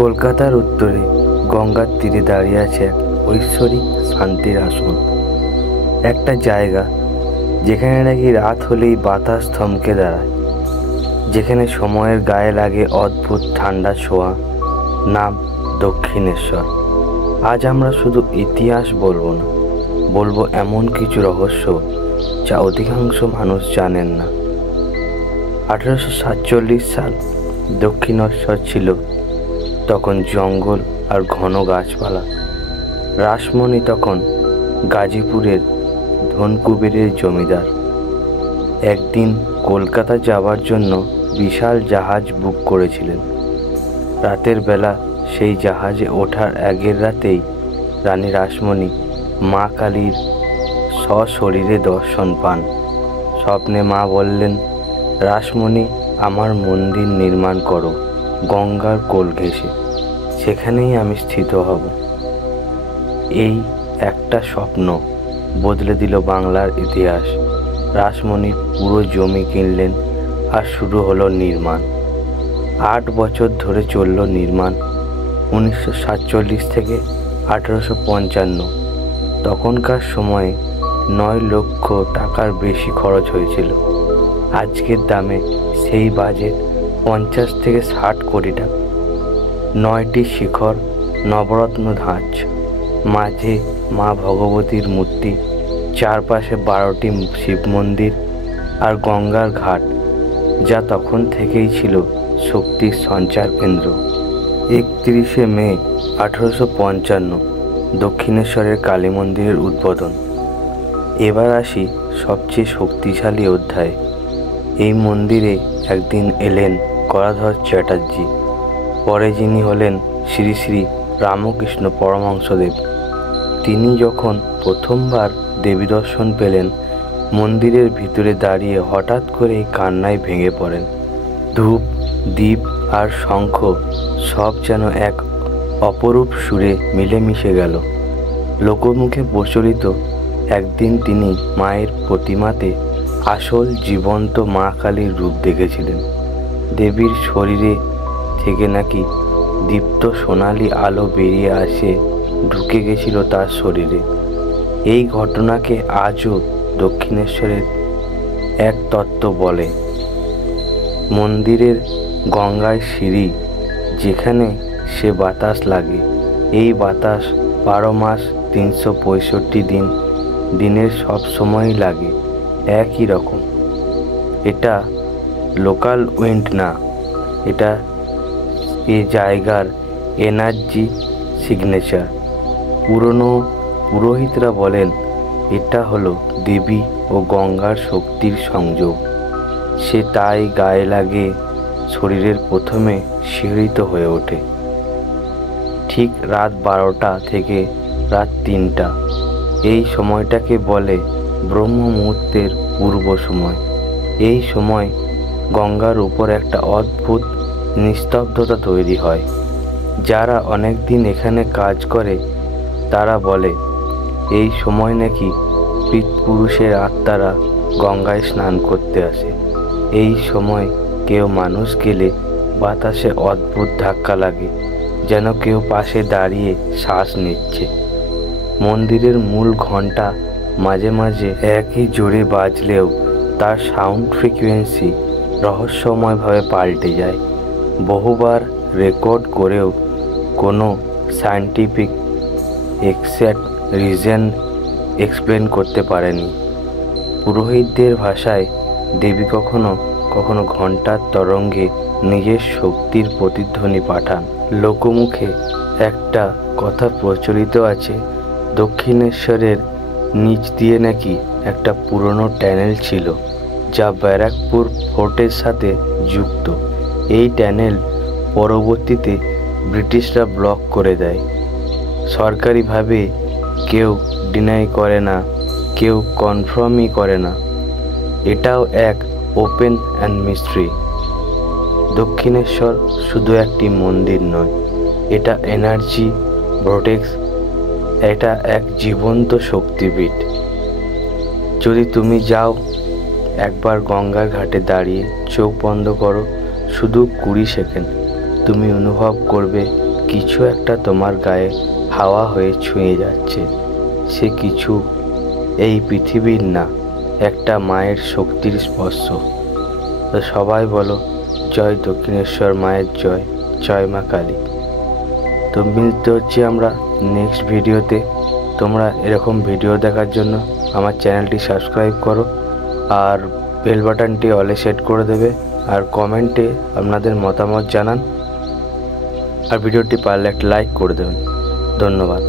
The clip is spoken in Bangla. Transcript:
কলকাতার উত্তরে গঙ্গার তীরে দাঁড়িয়ে আছে এক ঐশ্বরিক শান্তির আসন। একটা জায়গা যেখানে নাকি রাত হলেই বাতাস থমকে দাঁড়ায়, যেখানে সময়ের গায়ে লাগে অদ্ভুত ঠান্ডা ছোঁয়া। নাম দক্ষিণেশ্বর। আজ আমরা শুধু ইতিহাস বলবো না, বলবো এমন কিছু রহস্য যা অধিকাংশ মানুষ জানেন না। 1847 সাল দক্ষিণেশ্বর ছিল তখন জঙ্গল আর ঘন গাছপালা। রাসমণি তখন গাজীপুরের ধনকুবেরের জমিদার। একদিন কলকাতা যাবার জন্য বিশাল জাহাজ বুক করেছিলেন। রাতের বেলা সেই জাহাজে ওঠার আগের রাতেই রানী রাসমণি মা কালীর সশরীরে দর্শন পান। স্বপ্নে মা বললেন, রাসমণি, আমার মন্দির নির্মাণ করো গঙ্গার কোল ঘেঁষে, সেখানেই আমি স্থিত হব। এই একটা স্বপ্ন বদলে দিল বাংলার ইতিহাস। রাসমণি পুরো জমি কিনলেন আর শুরু হলো নির্মাণ। 8 বছর ধরে চলল নির্মাণ, 1947 থেকে 1855। তখনকার সময়ে 9 লক্ষ টাকার বেশি খরচ হয়েছিল। আজকের দামে সেই বাজেট 50 থেকে 60 কোটি টাকা। 9টি শিখর, নবরত্ন ধাঁচ, মাঝে মা ভগবতীর মূর্তি, চারপাশে 12টি শিব মন্দির আর গঙ্গার ঘাট, যা তখন থেকেই ছিল শক্তির সঞ্চার কেন্দ্র। 31শে মে 1855 দক্ষিণেশ্বরের কালী মন্দিরের উদ্বোধন। এবার আসি সবচেয়ে শক্তিশালী অধ্যায়। এই মন্দিরে একদিন এলেন গদাধর চ্যাটার্জি, পরে যিনি হলেন শ্রী শ্রী রামকৃষ্ণ পরমহংসদেব। তিনি যখন প্রথমবার দেবী দর্শন পেলেন, মন্দিরের ভিতরে দাঁড়িয়ে হঠাৎ করেই কান্নায় ভেঙে পড়েন। ধূপ, দীপ আর শঙ্খ সব যেন এক অপরূপ সুরে মিলেমিশে গেল। লোকমুখে প্রচলিত, একদিন তিনি মায়ের প্রতিমাতে আসল জীবন্ত মা কালীর রূপ দেখেছিলেন। দেবীর শরীরে থেকে নাকি দীপ্ত সোনালি আলো বেরিয়ে আসে, ঢুকে গেছিল তার শরীরে। এই ঘটনাকে আজও দক্ষিণেশ্বরের এক তত্ত্ব বলে। মন্দিরের গঙ্গায় সিঁড়ি, যেখানে সে বাতাস লাগে, এই বাতাস 12 মাস 365 দিন, দিনের সব সময়ই লাগে একই রকম। এটা লোকাল উইন্ড না, এটা এ জায়গার এনার্জি সিগনেচার। পুরনো পুরোহিতরা বলেন এটা হলো দেবী ও গঙ্গার শক্তির সংযোগ। সে তাই গায়ে লাগে, শরীরের প্রথমে শিহরিত হয়ে ওঠে। ঠিক রাত 12টা থেকে রাত 3টা, এই সময়টাকে বলে ব্রহ্ম মুহূর্তের পূর্ব সময়। এই সময় গঙ্গার উপর একটা অদ্ভুত নিস্তব্ধতা তৈরি হয়। যারা অনেক দিন এখানে কাজ করে তারা বলে এই সময় নাকি পিতৃপুরুষের আত্মারা গঙ্গায় স্নান করতে আসে। এই সময় কেউ মানুষ গেলে বাতাসে অদ্ভুত ধাক্কা লাগে, যেন কেউ পাশে দাঁড়িয়ে শ্বাস নিচ্ছে। মন্দিরের মূল ঘণ্টা মাঝে মাঝে একই জোরে বাজলেও তার সাউন্ড ফ্রিকোয়েন্সি রহস্যময়ভাবে পাল্টে যায়। বহুবার রেকর্ড করেও কোনো সায়েন্টিফিক এক্সাক্ট রিজন এক্সপ্লেন করতে পারেনি। পুরোহিতদের ভাষায় দেবী কখনো কখনো ঘণ্টার তরঙ্গে নিজের শক্তির প্রতিধ্বনি পাঠান। লোকমুখে একটা কথা প্রচলিত আছে, দক্ষিণেশ্বরের নিচ দিয়ে নাকি একটা পুরনো টানেল ছিল, যা ব্যারাকপুর ফোর্টের সাথে যুক্ত। এই টানেল পরবর্তীতে ব্রিটিশরা ব্লক করে দেয়। সরকারিভাবে কেউ ডিনাই করে না, কেউ কনফার্মই করে না। এটাও এক ওপেন অ্যান্ড মিস্ট্রি। দক্ষিণেশ্বর শুধু একটি মন্দির নয়, এটা এনার্জি ভর্টেক্স, এটা এক জীবন্ত শক্তিপীঠ। যদি তুমি যাও, একবার গঙ্গার ঘাটে দাঁড়িয়ে চোখ বন্ধ করো, শুধু 20 সেকেন্ড, তুমি অনুভব করবে কিছু একটা তোমার গায়ে হাওয়া হয়ে ছুঁয়ে যাচ্ছে। সে কিছু এই পৃথিবীর না, একটা মায়ের শক্তির স্পর্শ। তো সবাই বলো জয় দক্ষিণেশ্বর মায়ের জয়, জয় মা কালী। তো মিলতে হচ্ছে আমরা নেক্সট ভিডিওতে। তোমরা এরকম ভিডিও দেখার জন্য আমার চ্যানেলটি সাবস্ক্রাইব করো আর বেল বাটনটি অলে সেট করে দেবে, আর কমেন্টে আপনাদের মতামত জানান, আর ভিডিওটি পারলে একটা লাইক করে দেবেন। ধন্যবাদ।